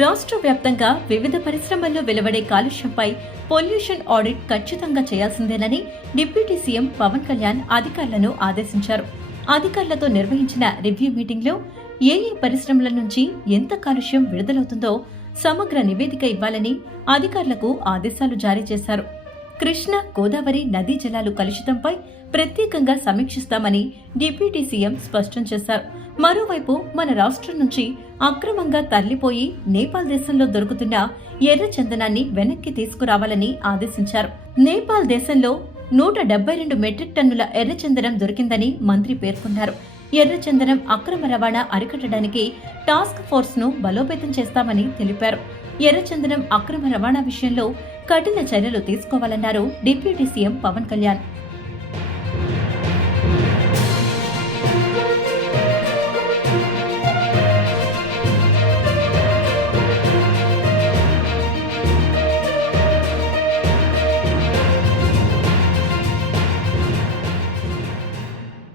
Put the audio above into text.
రాష్ట్ర వ్యాప్తంగా వివిధ పరిశ్రమల్లో వెలువడే కాలుష్యంపై పొల్యూషన్ ఆడిట్ ఖచ్చితంగా చేయాల్సిందేనని డిప్యూటీ సీఎం పవన్ కళ్యాణ్ అధికారులను ఆదేశించారు. అధికారులతో నిర్వహించిన రివ్యూ మీటింగ్లో ఏ పరిశ్రమల నుంచి ఎంత కాలుష్యం విడుదలవుతుందో సమగ్ర నివేదిక ఇవ్వాలని అధికారులకు ఆదేశాలు జారీ చేశారు. కృష్ణ గోదావరి నదీ జలాలు కలుషితంపై ప్రత్యేకంగా సమీక్షిస్తామని డిప్యూటీ సీఎం స్పష్టం చేశారు. మరోవైపు మన రాష్ట్రం నుంచి అక్రమంగా తరలిపోయి నేపాల్ దేశంలో దొరుకుతున్న ఎర్ర చందనాన్ని వెనక్కి తీసుకురావాలని ఆదేశించారు. నేపాల్ దేశంలో 172 మెట్రిక్ టన్నుల ఎర్రచందనం దొరికిందని మంత్రి పేర్కొన్నారు. ఎర్రచందనం అక్రమ రవాణా అరికట్టడానికి టాస్క్ ఫోర్స్ ను బలోపేతం చేస్తామని తెలిపారు. ఎర్రచందనం అక్రమ రవాణా విషయంలో కఠిన చర్యలు తీసుకోవాలన్నారు డిప్యూటీ సీఎం పవన్ కళ్యాణ్.